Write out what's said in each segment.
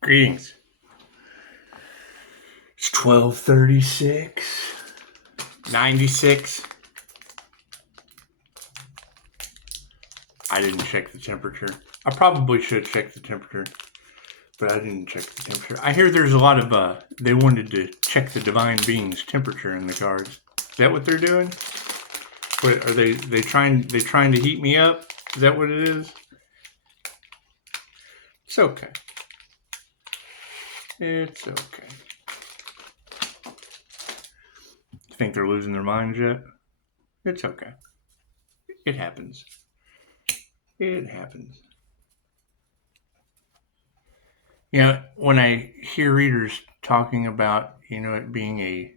Greetings. It's 12:36, 96. I didn't check the temperature. I probably should check the temperature, but I didn't check the temperature. I hear there's a lot of, they wanted to check the divine being's temperature in the cards. Is that what they're doing? What, are they trying to heat me up? Is that what it is? It's okay. It's okay. You think they're losing their minds yet? It's okay. It happens. It happens. You know, when I hear readers talking about, it being a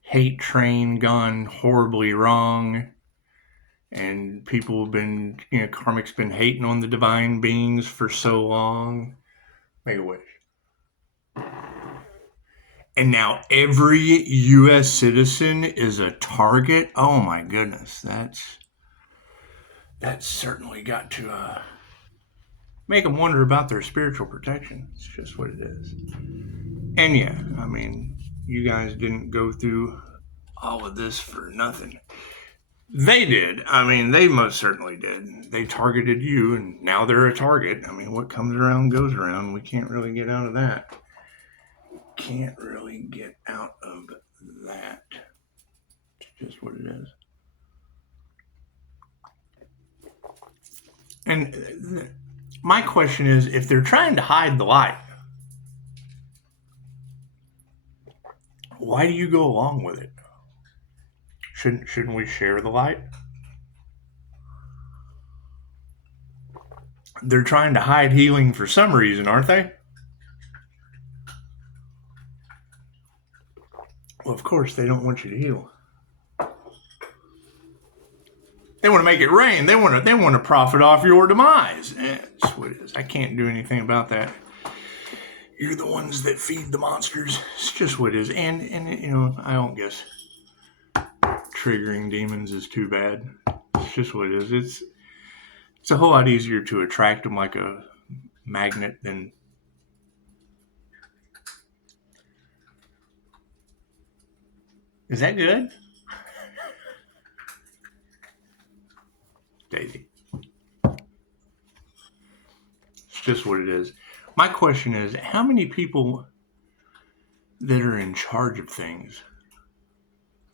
hate train gone horribly wrong, and people have been, karmic's been hating on the divine beings for so long, make a wish. And now every U.S. citizen is a target. Oh my goodness, that's certainly got to make them wonder about their spiritual protection. It's just what it is. And yeah, I mean, you guys didn't go through all of this for nothing. They did. I mean, they most certainly did. They targeted you, and now they're a target. I mean, what comes around goes around. We can't really get out of that. Can't really get out of that. It's just what it is. And my question is, if they're trying to hide the light, why do you go along with it? Shouldn't we share the light? They're trying to hide healing for some reason, aren't they? Well, of course, they don't want you to heal. They want to make it rain. They want to profit off your demise. That's what it is. I can't do anything about that. You're the ones that feed the monsters. It's just what it is. And I don't guess triggering demons is too bad. It's just what it is. It's a whole lot easier to attract them like a magnet than... Is that good? Daisy. It's just what it is. My question is, how many people that are in charge of things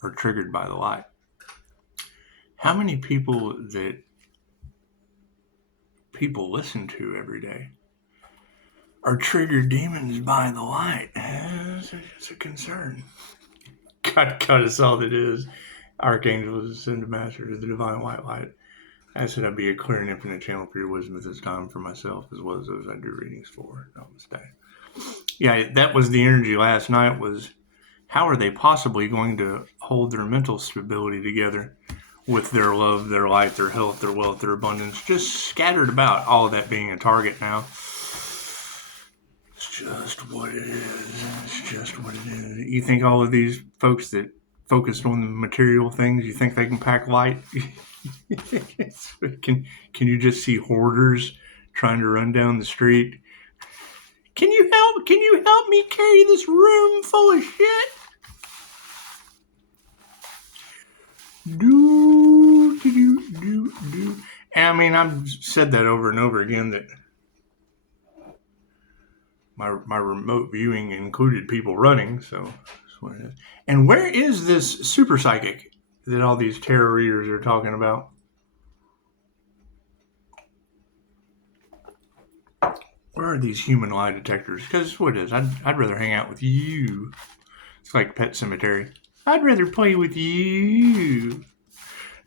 are triggered by the light? How many people that people listen to every day are triggered demons by the light? It's a concern. God cut us all that is. Archangel is ascended master to the divine white light. I said I'd be a clear and infinite channel for your wisdom at this time for myself as well as those I do readings for. Namaste. Yeah, that was the energy last night, was how are they possibly going to hold their mental stability together with their love, their light, their health, their wealth, their abundance, just scattered about, all of that being a target now. It's just what it is. It's just what it is. You think all of these folks that focused on the material things, you think they can pack light? Can you just see hoarders trying to run down the street? Can you help me carry this room full of shit? Do. And I mean, I've said that over and over again, that my remote viewing included people running, so that's what it is. And where is this super psychic that all these tarot readers are talking about? Where are these human lie detectors? Because what it is, I'd rather hang out with you. It's like Pet Cemetery. I'd rather play with you.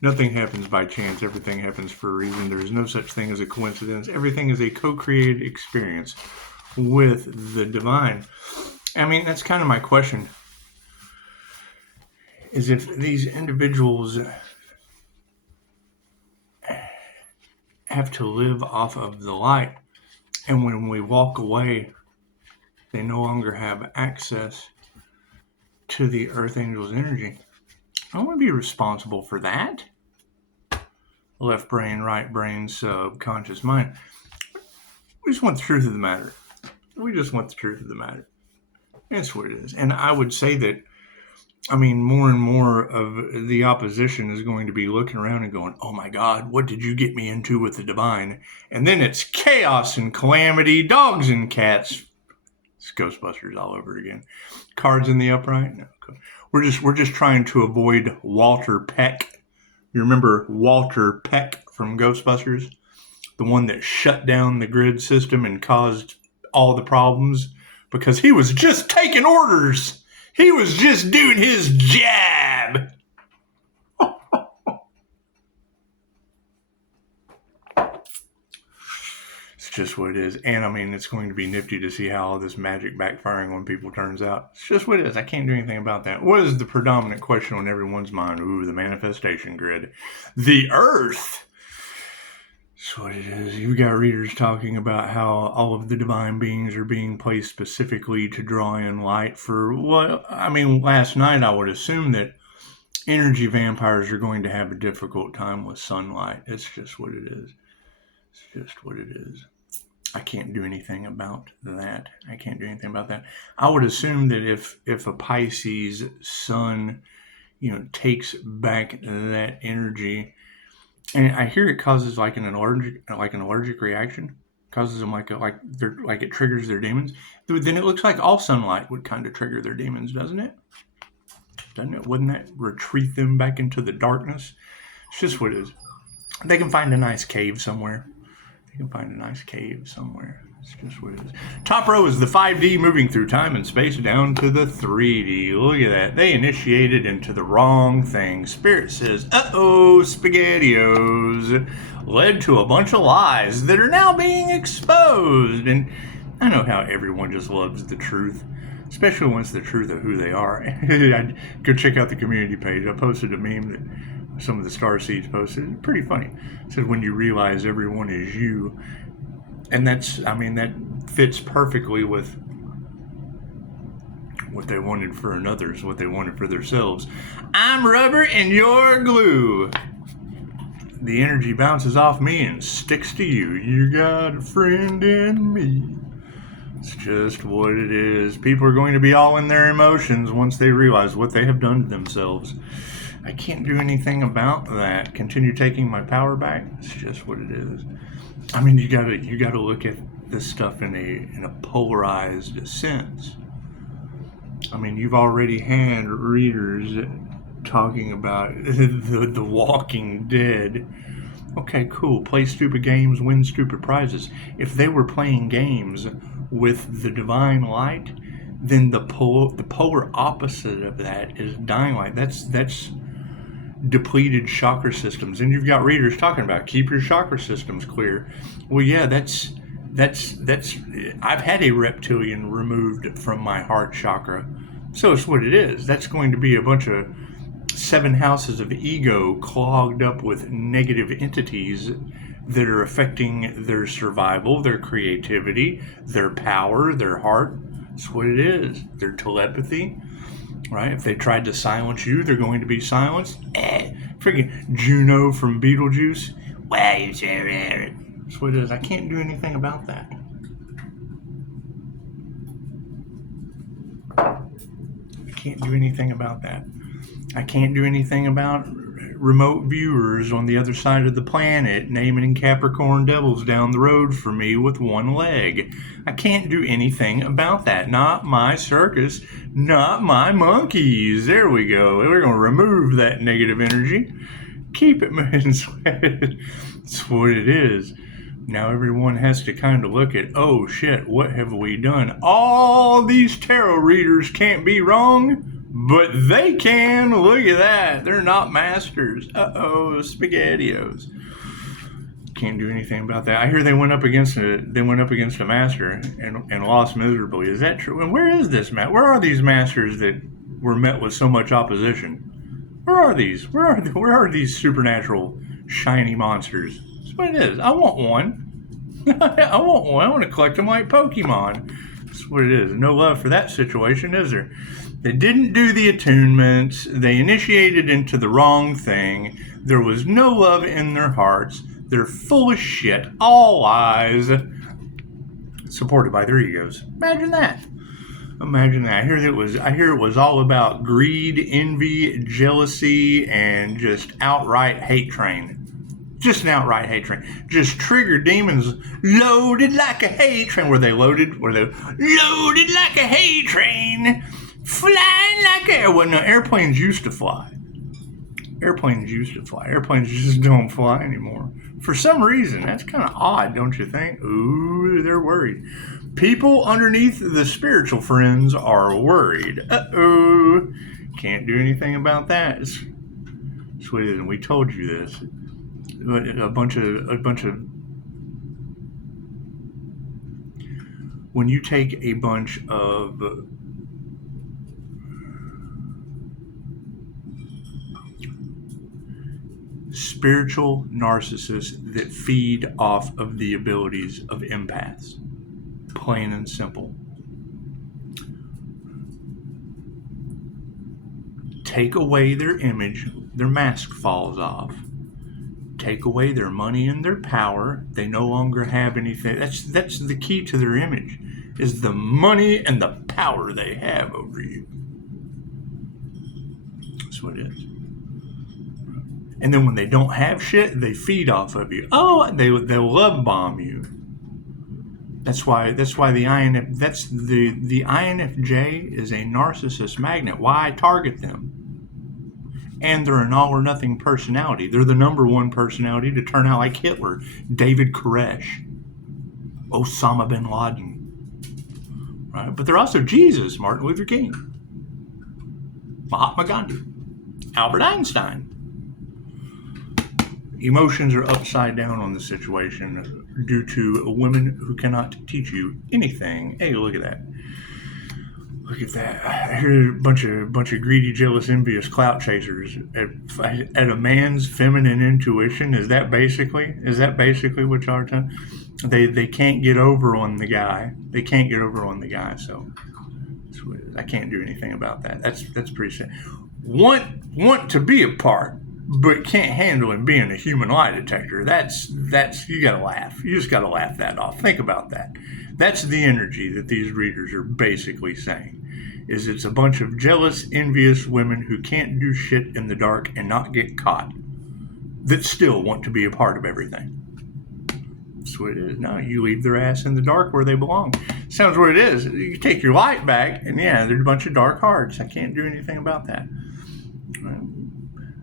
Nothing happens by chance. Everything happens for a reason. There is no such thing as a coincidence. Everything is a co-created experience with the divine. I mean, that's kind of my question. Is if these individuals have to live off of the light, and when we walk away, they no longer have access to the Earth Angel's energy. I don't want to be responsible for that. Left brain, right brain, subconscious mind. We just want the truth of the matter. We just want the truth of the matter. That's what it is. And I would say that, I mean, more and more of the opposition is going to be looking around and going, oh my God, what did you get me into with the divine? And then it's chaos and calamity, dogs and cats. It's Ghostbusters all over again. Cards in the upright? No. We're just trying to avoid Walter Peck. You remember Walter Peck from Ghostbusters? The one that shut down the grid system and caused all the problems because he was just taking orders. He was just doing his jab. It's just what it is. And I mean, it's going to be nifty to see how all this magic backfiring on people turns out. It's just what it is. I can't do anything about that. What is the predominant question on everyone's mind? Ooh, the manifestation grid. The earth. That's what it is. You've got readers talking about how all of the divine beings are being placed specifically to draw in light for what, I mean, last night I would assume that energy vampires are going to have a difficult time with sunlight. It's just what it is. It's just what it is. I can't do anything about that. I can't do anything about that. I would assume that if a Pisces sun, takes back that energy, and I hear it causes like an allergic reaction, causes them like it triggers their demons. Then it looks like all sunlight would kind of trigger their demons, doesn't it? Doesn't it? Wouldn't that retreat them back into the darkness? It's just what it is. They can find a nice cave somewhere. It's just what it is. Top row is the 5D moving through time and space down to the 3D. Look at that. They initiated into the wrong thing. Spirit says, uh-oh, SpaghettiOs. Led to a bunch of lies that are now being exposed. And I know how everyone just loves the truth, especially when it's the truth of who they are. Go check out the community page. I posted a meme that some of the Starseeds posted. It's pretty funny. It said, when you realize everyone is you. And that fits perfectly with what they wanted for others, what they wanted for themselves. I'm rubber and you're glue. The energy bounces off me and sticks to you. You got a friend in me. It's just what it is. People are going to be all in their emotions once they realize what they have done to themselves. I can't do anything about that. Continue taking my power back. It's just what it is. I mean, you gotta look at this stuff in a polarized sense. I mean, you've already had readers talking about the Walking Dead. Okay, cool. Play stupid games, win stupid prizes. If they were playing games with the divine light, then the polar opposite of that is dying light. That's depleted chakra systems. And you've got readers talking about keep your chakra systems clear. Well, yeah, that's I've had a reptilian removed from my heart chakra. So it's what it is. That's going to be a bunch of 7 houses of ego clogged up with negative entities that are affecting their survival, their creativity, their power, their heart. That's what it is. Their telepathy. Right? If they tried to silence you, they're going to be silenced. Freaking Juno from Beetlejuice. Well, you say that's what it is. I can't do anything about that. I can't do anything about that. I can't do anything about remote viewers on the other side of the planet naming Capricorn devils down the road for me with one leg. I can't do anything about that. Not my circus, not my monkeys. There we go. We're going to remove that negative energy. Keep it moving. That's what it is. Now everyone has to kind of look at, oh shit, what have we done? All these tarot readers can't be wrong. But they can. Look at that. They're not masters. Uh-oh, SpaghettiOs. Can't do anything about that. I hear they went up against a master and lost miserably. Is that true? And where is this where are these masters that were met with so much opposition? Where are these? Where are these supernatural shiny monsters? That's what it is. I want one. I want one. I want to collect them like Pokemon. That's what it is. No love for that situation, is there? They didn't do the attunements. They initiated into the wrong thing. There was no love in their hearts. They're full of shit. All lies. That's supported by their egos. Imagine that. Imagine that. I hear it was all about greed, envy, jealousy, and just outright hate train. Just an outright hate train. Just trigger demons loaded like a hate train. Were they loaded? Were they loaded like a hate train? Flying like a... Well, no, airplanes used to fly. Airplanes just don't fly anymore. For some reason. That's kind of odd, don't you think? Ooh, they're worried. People underneath the spiritual friends are worried. Uh-oh. Can't do anything about that. Sweet, and we told you this. A bunch of when you take a bunch of spiritual narcissists that feed off of the abilities of empaths, plain and simple, take away their image, their mask falls off. Take away their money and their power, they no longer have anything. That's the key to their image, is the money and the power they have over you. That's what it is. And then when they don't have shit, they feed off of you. Oh, they'll love bomb you. That's why the INFJ is a narcissist magnet. Why I target them? And they're an all or nothing personality. They're the number one personality to turn out like Hitler, David Koresh, Osama bin Laden. Right? But they're also Jesus, Martin Luther King, Mahatma Gandhi, Albert Einstein. Emotions are upside down on the situation due to women who cannot teach you anything. Hey, look at that. Look at that. I hear a bunch of greedy, jealous, envious clout chasers at a man's feminine intuition. Is that basically what y'all are telling? They can't get over on the guy. So I can't do anything about that. That's pretty sad. Want to be a part, but can't handle him being a human lie detector. That's you gotta laugh. You just gotta laugh that off. Think about that. That's the energy that these readers are basically saying. Is it's a bunch of jealous, envious women who can't do shit in the dark and not get caught, that still want to be a part of everything. That's what it is. No, you leave their ass in the dark where they belong. Sounds what it is. You take your light back, and yeah, there's a bunch of dark hearts. I can't do anything about that.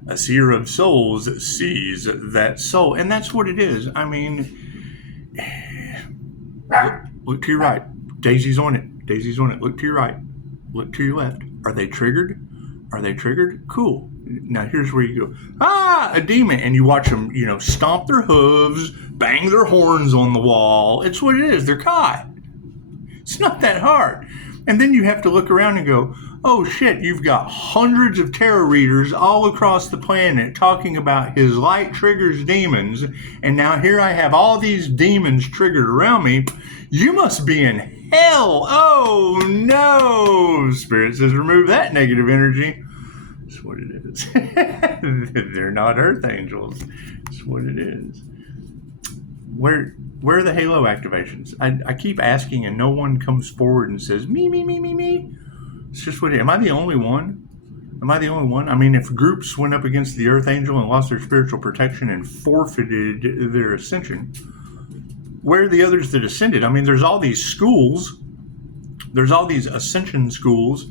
A seer of souls sees that soul, and that's what it is. I mean, look to your right. Daisy's on it. Look to your right. Look to your left. Are they triggered? Cool. Now here's where you go. A demon. And you watch them, stomp their hooves, bang their horns on the wall. It's what it is. They're caught. It's not that hard. And then you have to look around and go, oh shit, you've got hundreds of tarot readers all across the planet talking about his light triggers demons. And now here I have all these demons triggered around me. You must be in hell. Oh no. Spirit says remove that negative energy. That's what it is. They're not earth angels. That's what it is. Where are the halo activations? I keep asking and no one comes forward and says, me. It's just what it is. Am I the only one? I mean, if groups went up against the earth angel and lost their spiritual protection and forfeited their ascension, where are the others that ascended? I mean, there's all these schools. There's all these ascension schools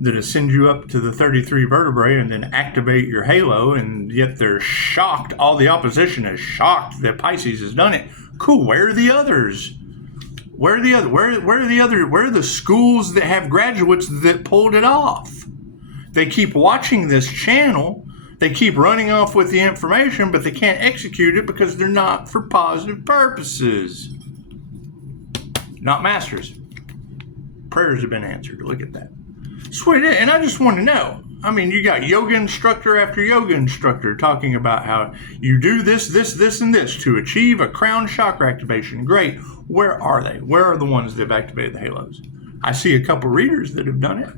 that ascend you up to the 33 vertebrae and then activate your halo, and yet they're shocked. All the opposition is shocked that Pisces has done it. Cool. Where are the others? Where are the schools that have graduates that pulled it off? They keep watching this channel. They keep running off with the information, but they can't execute it because they're not for positive purposes. Not masters. Prayers have been answered. Look at that. Sweet. And I just want to know. I mean, you got yoga instructor after yoga instructor talking about how you do this, and this to achieve a crown chakra activation. Great. Where are they? Where are the ones that have activated the halos? I see a couple readers that have done it.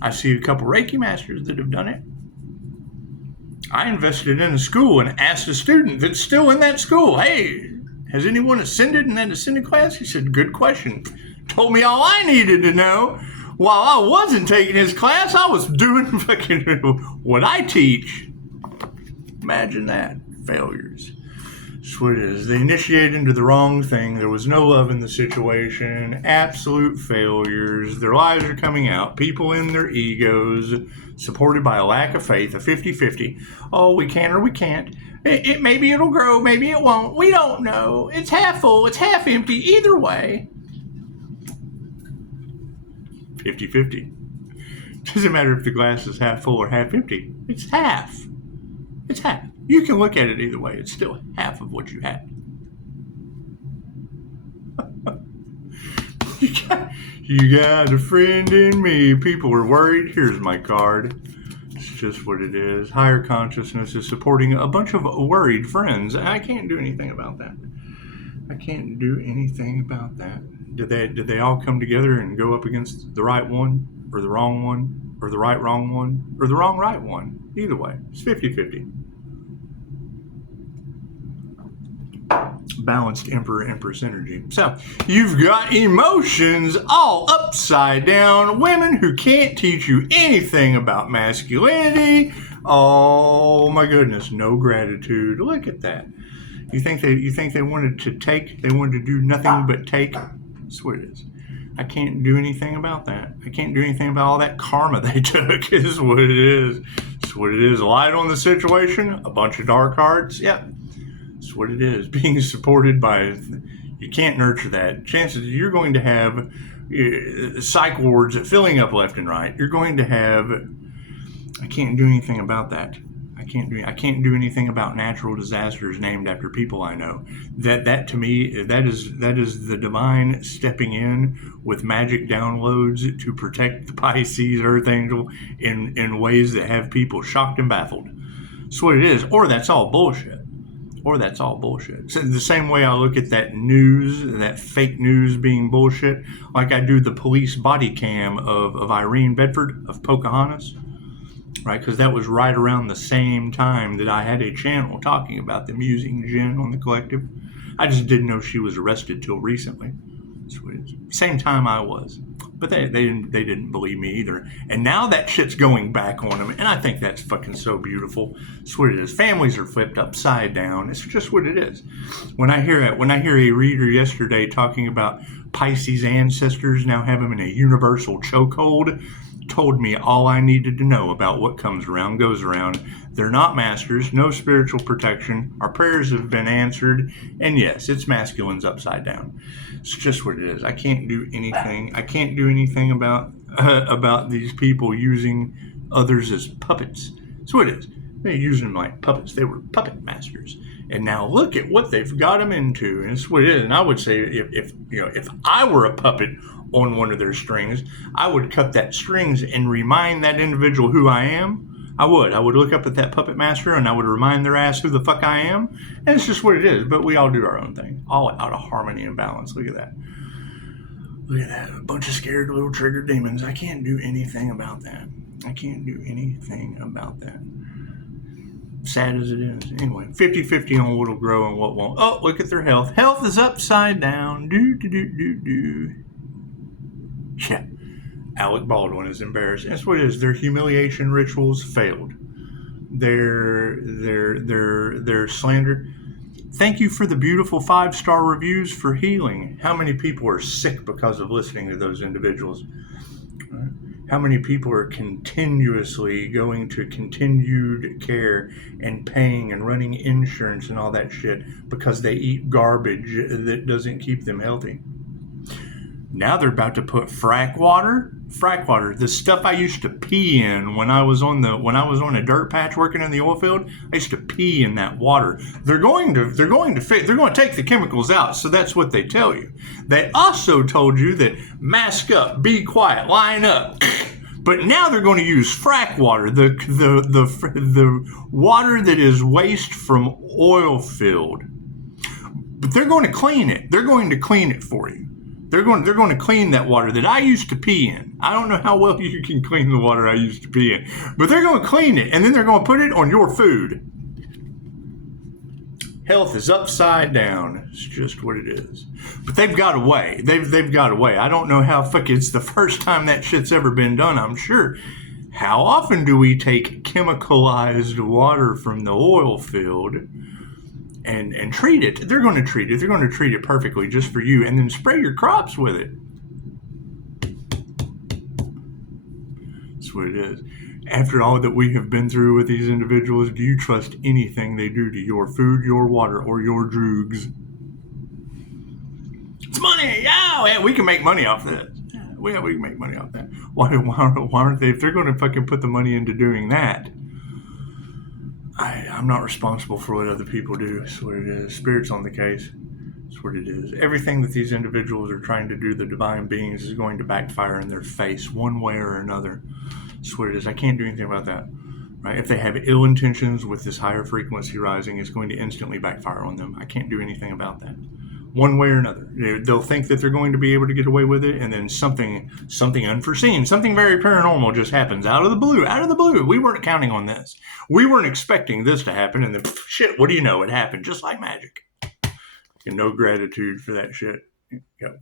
I see a couple Reiki masters that have done it. I invested in a school and asked a student that's still in that school, hey, Has anyone ascended in that ascended class? He said, good question. Told me all I needed to know. While I wasn't taking his class, I was doing fucking what I teach. Imagine that. Failures. That's what it is. They initiated into the wrong thing. There was no love in the situation. Absolute failures. Their lives are coming out. People in their egos, supported by a lack of faith, a 50-50. Oh, we can or we can't. Maybe it'll grow, maybe it won't. We don't know. It's half full, it's half empty. Either way. 50-50. Doesn't matter if the glass is half full or half empty. It's half. It's half. You can look at it either way. It's still half of what you had. You got a friend in me. People are worried. Here's my card. It's just what it is. Higher consciousness is supporting a bunch of worried friends. I can't do anything about that. I can't do anything about that. Did they all come together and go up against the right one, or the wrong one, or the right wrong one, or the wrong right one? Either way, it's 50-50. Balanced Emperor Empress energy. So you've got emotions all upside down. Women who can't teach you anything about masculinity. Oh my goodness, no gratitude. Look at that. You think they wanted to take? They wanted to do nothing but take? That's what it is. I can't do anything about that. I can't do anything about all that karma they took. Is what it is. It's what it is. Light on the situation. A bunch of dark hearts. Yep. That's what it is. Being supported by, you can't nurture that. Chances you're going to have psych wards filling up left and right. You're going to have. I can't do anything about that. I can't do anything about natural disasters named after people I know. That to me, that is the divine stepping in with magic downloads to protect the Pisces Earth Angel in ways that have people shocked and baffled. That's what it is. Or that's all bullshit. So the same way I look at that news, that fake news being bullshit, like I do the police body cam of Irene Bedford, of Pocahontas, right? Because that was right around the same time that I had a channel talking about them using Jen on the collective. I just didn't know she was arrested till recently. That's what it is. Same time I was. But they didn't believe me either. And now that shit's going back on them. And I think that's fucking so beautiful. That's what it is. Families are flipped upside down. It's just what it is. When I hear a reader yesterday talking about Pisces ancestors now have them in a universal chokehold, told me all I needed to know about what comes around goes around. They're not masters, no spiritual protection. Our prayers have been answered. And yes, it's masculines upside down. It's just what it is. I can't do anything. I can't do anything about these people using others as puppets. That's what it is. They're using them like puppets. They were puppet masters. And now look at what they've got them into. And it's what it is. And I would say if I were a puppet on one of their strings, I would cut that strings and remind that individual who I am. I would look up at that puppet master and I would remind their ass who the fuck I am. And it's just what it is. But we all do our own thing. All out of harmony and balance. Look at that. Look at that. A bunch of scared little triggered demons. I can't do anything about that. Sad as it is. Anyway, 50-50 on what'll grow and what won't. Oh, look at their health. Health is upside down. Yeah. Alec Baldwin is embarrassed. That's what it is. Their humiliation rituals failed. Their slander. Thank you for the beautiful 5-star reviews for healing. How many people are sick because of listening to those individuals? How many people are continuously going to continued care and paying and running insurance and all that shit because they eat garbage that doesn't keep them healthy? Now they're about to put frack water, the stuff I used to pee in when I was on a dirt patch working in the oil field. I used to pee in that water. They're going to take the chemicals out. So that's what they tell you. They also told you that mask up, be quiet, line up. But now they're going to use frack water, the water that is waste from oil field. But they're going to clean it. They're going to clean it for you. They're going to clean that water that I used to pee in. I don't know how well you can clean the water I used to pee in, but they're going to clean it, and then they're going to put it on your food. Health is upside down. It's just what it is. But they've got a way. They've got a way. I don't know how it's the first time that shit's ever been done, I'm sure. How often do we take chemicalized water from the oil field and treat it? They're going to treat it. They're going to treat it perfectly just for you and then spray your crops with it. That's what it is. After all that we have been through with these individuals, do you trust anything they do to your food, your water, or your drugs? It's money! Yeah, we can make money off this. We can make money off that. Why aren't they? If they're going to fucking put the money into doing that, I'm not responsible for what other people do. That's what it is. Spirit's on the case. That's what it is. Everything that these individuals are trying to do, the divine beings, is going to backfire in their face one way or another. That's what it is. I can't do anything about that. Right? If they have ill intentions with this higher frequency rising, it's going to instantly backfire on them. I can't do anything about that. One way or another. They'll think that they're going to be able to get away with it, and then something unforeseen, something very paranormal just happens out of the blue. Out of the blue. We weren't counting on this. We weren't expecting this to happen, and then shit, what do you know? It happened just like magic. No gratitude for that shit.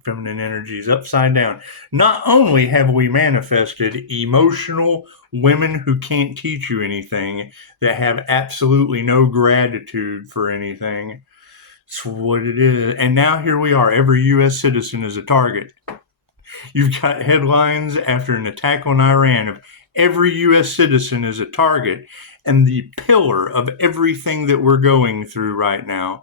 Feminine energy is upside down. Not only have we manifested emotional women who can't teach you anything, that have absolutely no gratitude for anything. That's what it is. And now here we are. Every U.S. citizen is a target. You've got headlines after an attack on Iran of every U.S. citizen is a target. And the pillar of everything that we're going through right now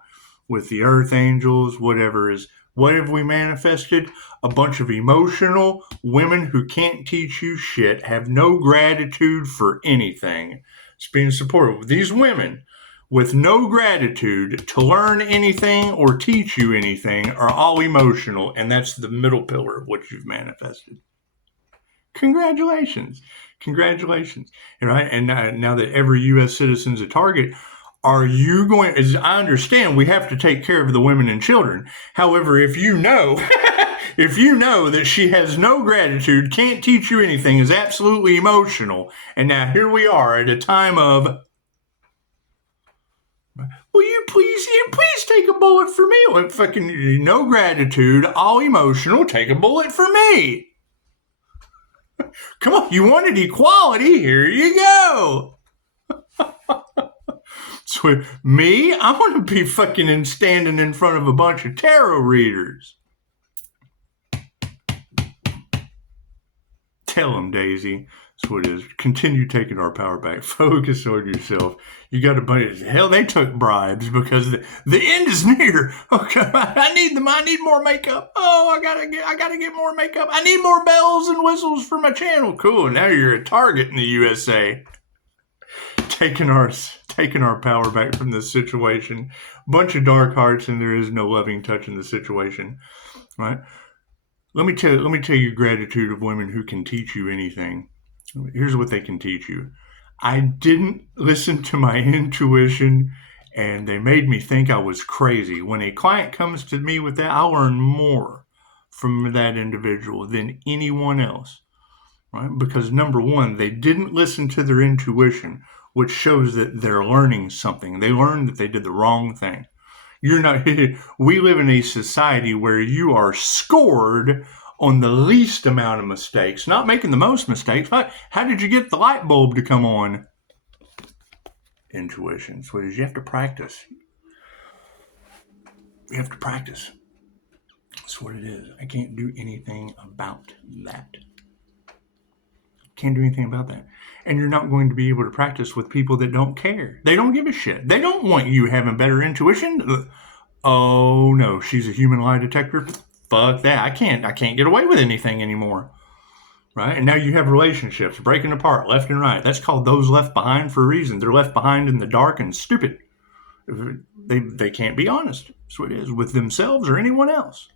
with the earth angels, whatever, is what have we manifested? A bunch of emotional women who can't teach you shit, have no gratitude for anything. It's being supported. These women with no gratitude to learn anything or teach you anything are all emotional, and that's the middle pillar of what you've manifested. Congratulations. Right? And now that every U.S. citizen's a target, are you going, as I understand, we have to take care of the women and children. However, if you know that she has no gratitude, can't teach you anything, is absolutely emotional, and now here we are at a time of, will you please take a bullet for me? Well, fucking no gratitude, all emotional, take a bullet for me. Come on, you wanted equality, here you go. So me, I want to be fucking standing in front of a bunch of tarot readers. Tell them, Daisy. That's what it is. Continue taking our power back. Focus on yourself. You got to buddy. Hell, they took bribes because the end is near. Okay, I need more makeup. Oh, I gotta get more makeup. I need more bells and whistles for my channel. Cool. Now you're a target in the USA. Taking our power back from this situation. Bunch of dark hearts, and there is no loving touch in the situation. Right? Let me tell you gratitude of women who can teach you anything. Here's what they can teach you. I didn't listen to my intuition, and they made me think I was crazy. When a client comes to me with that, I learn more from that individual than anyone else. Right? Because number one, they didn't listen to their intuition, which shows that they're learning something. They learned that they did the wrong thing. We live in a society where you are scored on the least amount of mistakes, not making the most mistakes. How did you get the light bulb to come on? Intuition. So you have to practice. You have to practice. That's what it is. I can't do anything about that. Can't do anything about that. And you're not going to be able to practice with people that don't care. They don't give a shit. They don't want you having better intuition. Oh no, she's a human lie detector. Fuck that. I can't get away with anything anymore. Right? And now you have relationships breaking apart left and right. That's called those left behind for a reason. They're left behind in the dark and stupid. They can't be honest. That's what it is, with themselves or anyone else.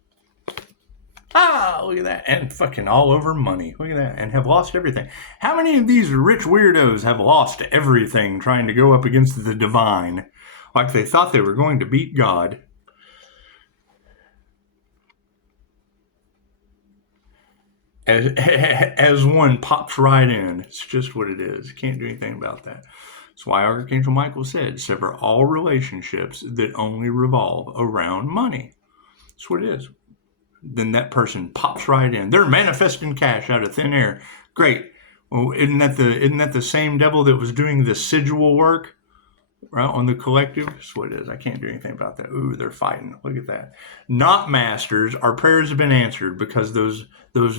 Look at that. And fucking all over money. Look at that. And have lost everything. How many of these rich weirdos have lost everything trying to go up against the divine? Like they thought they were going to beat God. As one pops right in. It's just what it is. Can't do anything about that. That's why Archangel Michael said, sever all relationships that only revolve around money. That's what it is. Then that person pops right in. They're manifesting cash out of thin air. Great. Well, isn't that the same devil that was doing the sigil work, right, on the collective? That's what it is. I can't do anything about that. Ooh, they're fighting. Look at that. Not masters. Our prayers have been answered because those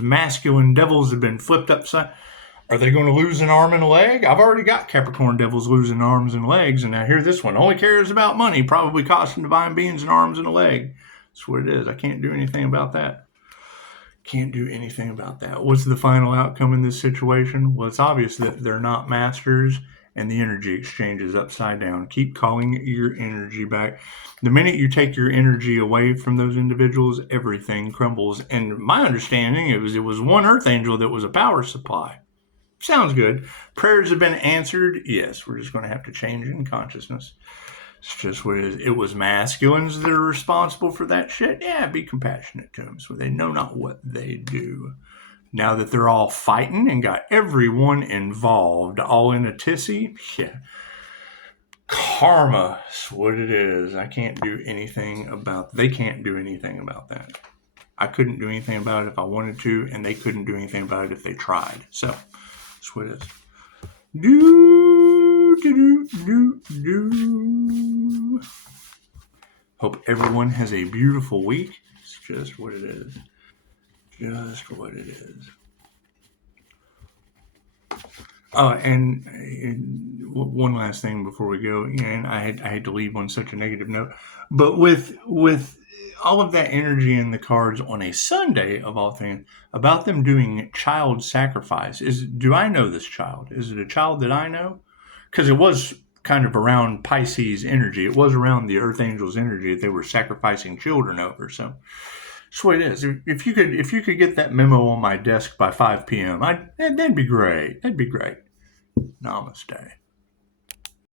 masculine devils have been flipped upside. Are they going to lose an arm and a leg? I've already got Capricorn devils losing arms and legs, and now here this one only cares about money, probably costing divine beings an arms and a leg. That's what it is. I can't do anything about that. Can't do anything about that. What's the final outcome in this situation? Well, it's obvious that they're not masters and the energy exchange is upside down. Keep calling your energy back. The minute you take your energy away from those individuals, everything crumbles. And my understanding, it was one earth angel that was a power supply. Sounds good. Prayers have been answered. Yes, we're just going to have to change in consciousness. It's just what it is. It was masculines that are responsible for that shit. Yeah, be compassionate to them so they know not what they do. Now that they're all fighting and got everyone involved, all in a tizzy, yeah. Karma is what it is. I can't do anything about. They can't do anything about that. I couldn't do anything about it if I wanted to, and they couldn't do anything about it if they tried. So that's what it is. Hope everyone has a beautiful week. It's just what it is. Just what it is. And one last thing before we go, and I had to leave on such a negative note, but with all of that energy in the cards on a Sunday of all things about them doing child sacrifice, do I know this child? Is it a child that I know? Because it was kind of around Pisces energy. It was around the Earth Angels energy that they were sacrificing children over. So that's what it is. If you could get that memo on my desk by 5 p.m., that'd be great. That'd be great. Namaste.